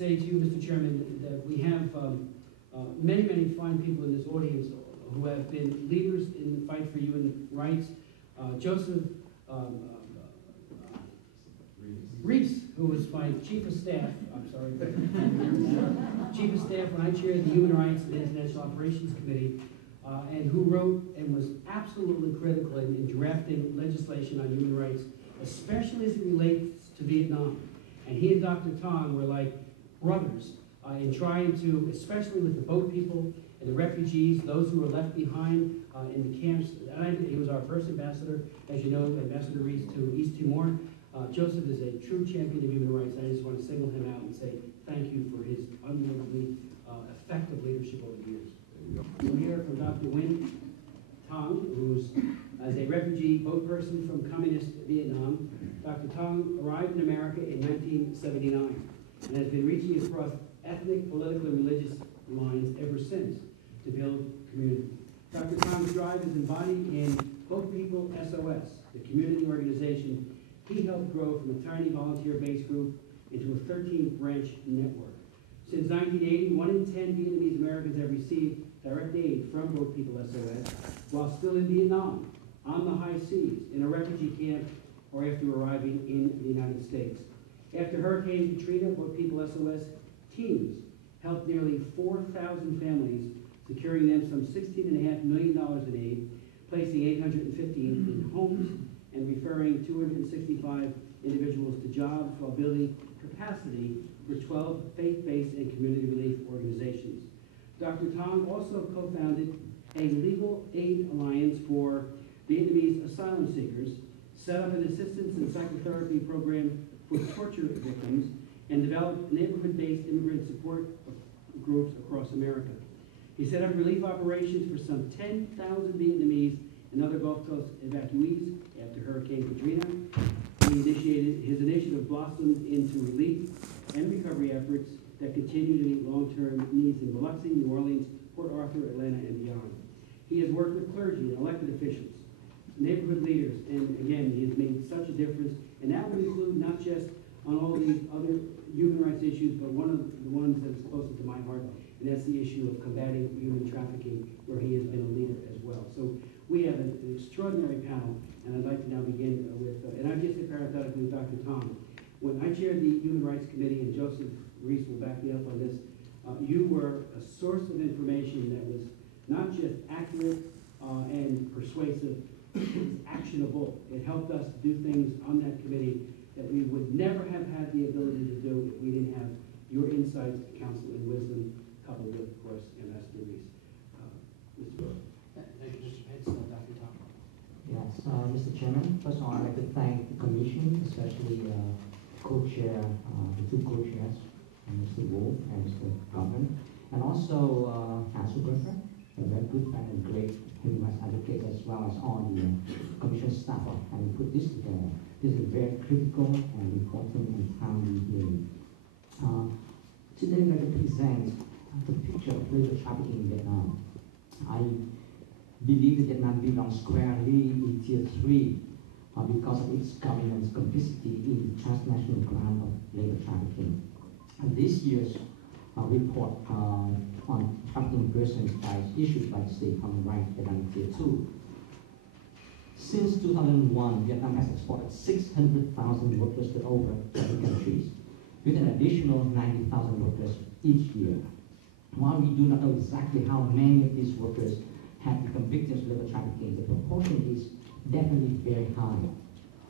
say to you, Mr. Chairman, that we have many, many fine people in this audience who have been leaders in the fight for human rights. Joseph Reese, who was my chief of staff, I'm sorry, chief of staff when I chaired the Human Rights and International Operations Committee, and who wrote and was absolutely critical in drafting legislation on human rights, especially as it relates to Vietnam. And he and Dr. Thang were like brothers in trying to, especially with the boat people and the refugees, those who were left behind in the camps. And he was our first ambassador, as you know, Ambassador Reese to East Timor. Joseph is a true champion of human rights. I just want to single him out and say thank you for his unbelievably effective leadership over the years. We'll hear from Dr. Nguyen Thang, who's as a refugee boat person from communist Vietnam. Dr. Thang arrived in America in 1979 and has been reaching across ethnic, political, and religious lines ever since to build community. Dr. Thang's drive is embodied in Boat People SOS, the community organization he helped grow from a tiny volunteer-based group into a 13-branch network. Since 1980, 1 in 10 Vietnamese Americans have received direct aid from Boat People SOS while still in Vietnam, on the high seas, in a refugee camp, or after arriving in the United States. After Hurricane Katrina, Boat People SOS teams helped nearly 4,000 families, securing them some $16.5 million in aid, placing 815 in homes, and referring 265 individuals to jobs while building capacity for 12 faith-based and community relief organizations. Dr. Thang also co-founded a legal aid alliance for Vietnamese asylum seekers, set up an assistance and psychotherapy program for torture victims, and developed neighborhood-based immigrant support groups across America. He set up relief operations for some 10,000 Vietnamese and other Gulf Coast evacuees after Hurricane Katrina. He initiated, his initiative blossomed into relief and recovery efforts that continue to meet long-term needs in Biloxi, New Orleans, Port Arthur, Atlanta, and beyond. He has worked with clergy and elected officials, neighborhood leaders, and again, he has made such a difference. And that would include not just on all these other human rights issues, but one of the ones that's closest to my heart, and that's the issue of combating human trafficking, where he has been a leader as well. So we have an extraordinary panel, and I'd like to now begin with, and I'll just say parenthetically with Dr. Thang. When I chaired the Human Rights Committee, and Joseph Reese will back me up on this, you were a source of information that was not just accurate and persuasive, it was actionable. It helped us do things on that committee that we would never have had the ability to do if we didn't have your insights, counsel, and wisdom, coupled with, of course, Ambassador Reese. Mr. Thank you, Mr. Pence. Dr. Thang. Yes, Mr. Chairman, first of all, I'd like to thank the Commission, especially co-chair, the two co-chairs, Mr. Wu and Mr. Governor, and also Council Griffin, a very good friend and great human rights advocate, as well as all the Commission staff having put this together. This is a very critical and important and timely hearing. Today, I'd like to present the picture of labor trafficking in Vietnam. I believe that Vietnam belongs squarely in Tier 3 because of its government's complicity in the transnational crime of labor trafficking. And this year's report on trafficking persons issued by the State Human Rights Vietnam Tier 2. Since 2001, Vietnam has exported 600,000 workers to over 30 countries, with an additional 90,000 workers each year. While we do not know exactly how many of these workers have become victims of labor trafficking, the proportion is definitely very high.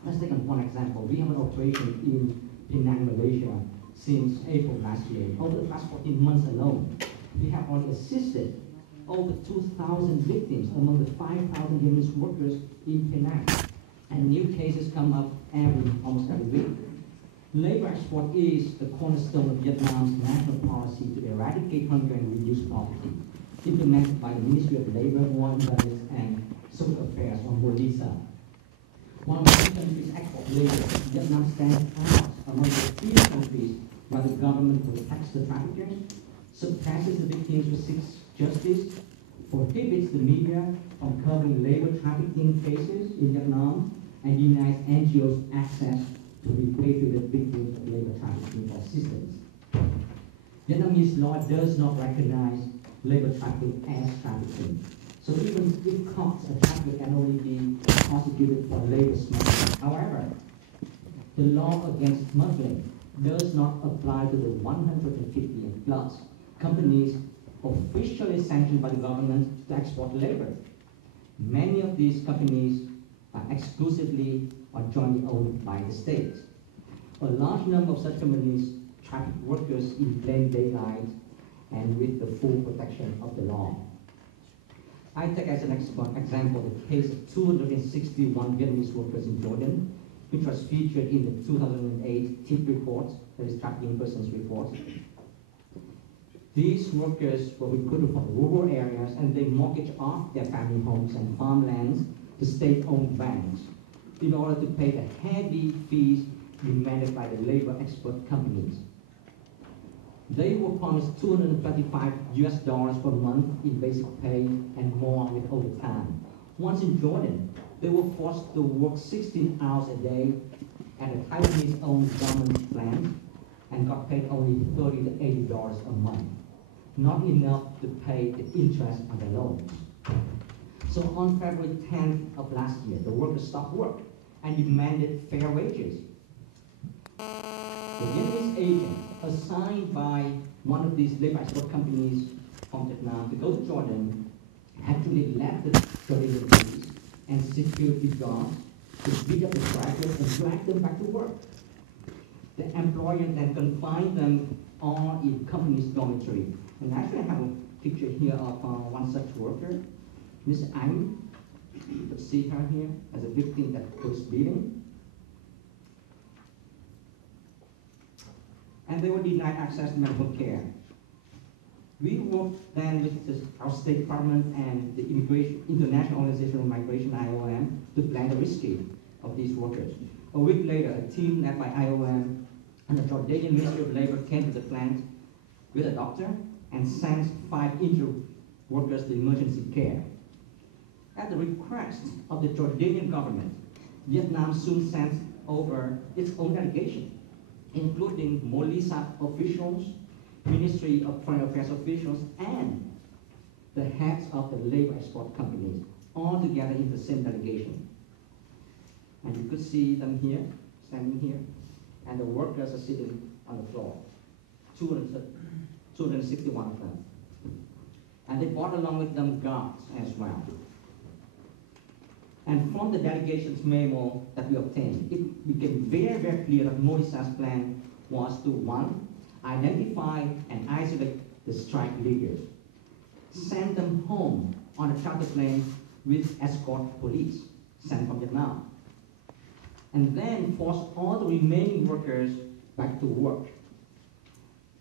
Let's take one example. We have an operation in Penang, Malaysia since April last year. Over the past 14 months alone, we have already assisted over 2,000 victims among the 5,000 Vietnamese workers in Penang. And new cases come up almost every week. Labor export is the cornerstone of Vietnam's national policy to eradicate hunger and reduce poverty, implemented by the Ministry of Labor, War and Justice, and Social Affairs, or MOLISA. While many countries export labor, Vietnam stands out among the few countries where the government protects the traffickers, suppresses the victims who seek justice, prohibits the media from covering labor trafficking cases in Vietnam, and denies NGOs access to repay to the victims of labor trafficking assistance. Vietnamese law does not recognize labor trafficking as trafficking. So even if caught, a trafficker can only be prosecuted for labor smuggling. However, the law against smuggling does not apply to the 150 plus companies officially sanctioned by the government to export labor. Many of these companies are exclusively or jointly owned by the state. A large number of such companies traffic workers in plain daylight and with the full protection of the law. I take as an example the case of 261 Vietnamese workers in Jordan, which was featured in the 2008 TIP report, that is Trafficking Persons report. These workers were recruited from rural areas and they mortgaged off their family homes and farmlands to state-owned banks in order to pay the heavy fees demanded by the labor export companies. They were promised $225 per month in basic pay and more with overtime. Once in Jordan, they were forced to work 16 hours a day at a Taiwanese-owned government plant and got paid only $30 to $80 a month, not enough to pay the interest on the loans. So on February 10th of last year, the workers stopped work and demanded fair wages. The Vietnamese agent assigned by one of these labor export companies from Vietnam to go to Jordan actually left the Jordanian police and security guards to beat up the strikers and drag them back to work. The employer then confined them all in company's dormitory. And actually I have a picture here of one such worker, Miss Anh. You could see her here as a victim that was beaten. And they were denied access to medical care. We worked then with our State Department and the International Organization of Migration, IOM, to plan the rescue of these workers. A week later, a team led by IOM and the Jordanian Ministry of Labor came to the plant with a doctor and sent 5 injured workers to emergency care. At the request of the Jordanian government, Vietnam soon sent over its own delegation, including Molisa officials, Ministry of Foreign Affairs officials, and the heads of the labor export companies, all together in the same delegation. And you could see them here, standing here, and the workers are sitting on the floor, 261 of them. And they brought along with them guards as well. And from the delegation's memo that we obtained, it became very, very clear that Molisa's plan was to, 1, identify and isolate the strike leaders, send them home on a charter plane with escort police sent from Vietnam, and then force all the remaining workers back to work.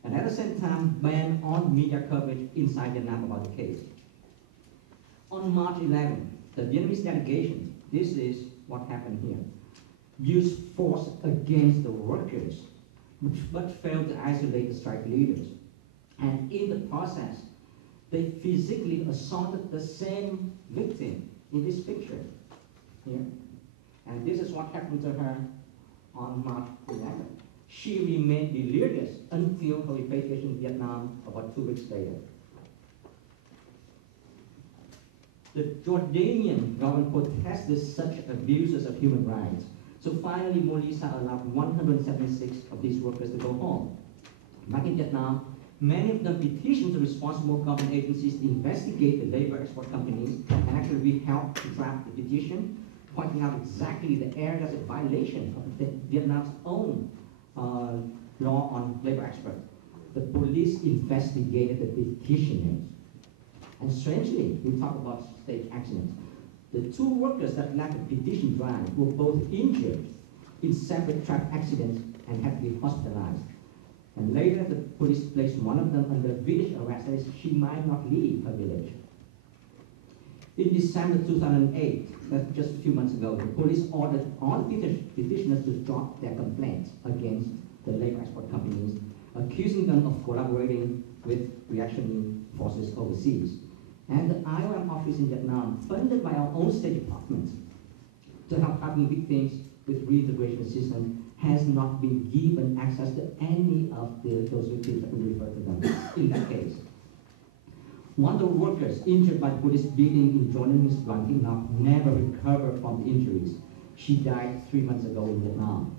And at the same time, ban all media coverage inside Vietnam about the case. On March 11th, the Vietnamese delegation, this is what happened here, used force against the workers, but failed to isolate the strike leaders. And in the process, they physically assaulted the same victim in this picture here. And this is what happened to her on March 11th. She remained delirious until her repatriation in Vietnam about 2 weeks later. The Jordanian government protested such abuses of human rights. So finally, Molisa allowed 176 of these workers to go home. Back in Vietnam, many of them petitioned the responsible government agencies to investigate the labor export companies, and actually we helped to draft the petition, pointing out exactly the areas of violation of Vietnam's own law on labor export. The police investigated the petitioners. And strangely, we talk about state accidents. The 2 workers that left the petition drive were both injured in separate traffic accidents and had to be hospitalized. And later, the police placed one of them under village arrest, as she might not leave her village. In December 2008, that's just a few months ago, the police ordered all petitioners to drop their complaints against the labor export companies, accusing them of collaborating with reactionary forces overseas. And the IOM office in Vietnam, funded by our own State Department, to help trafficking victims with reintegration assistance, has not been given access to any of those victims that we refer to them in that case. One of the workers injured by police beating in Jordan, Ms. Blanking, never recovered from the injuries. She died 3 months ago in Vietnam.